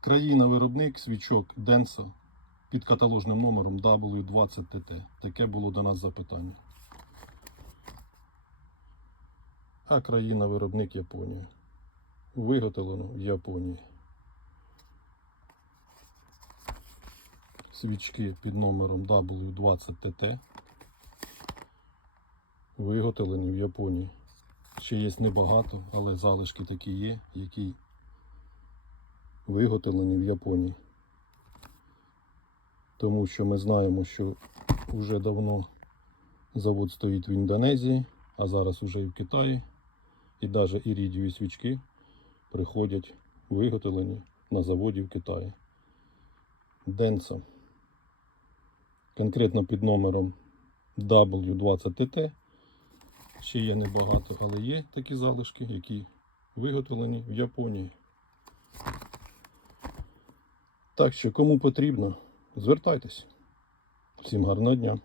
Країна-виробник свічок Денса під каталожним номером W20TT. Таке було до нас запитання. А країна-виробник Японія. Виготовлено в Японії. Свічки під номером W20TT. Виготовлені в Японії. Ще є небагато, але залишки такі є, які виготовлені в Японії. Тому що ми знаємо, що вже давно завод стоїть в Індонезії, а зараз вже і в Китаї. І навіть ірідієві свічки приходять виготовлені на заводі в Китаї. Денса. Конкретно під номером W20TT. Ще є небагато, але є такі залишки, які виготовлені в Японії. Так що, кому потрібно, звертайтесь. Всім гарного дня.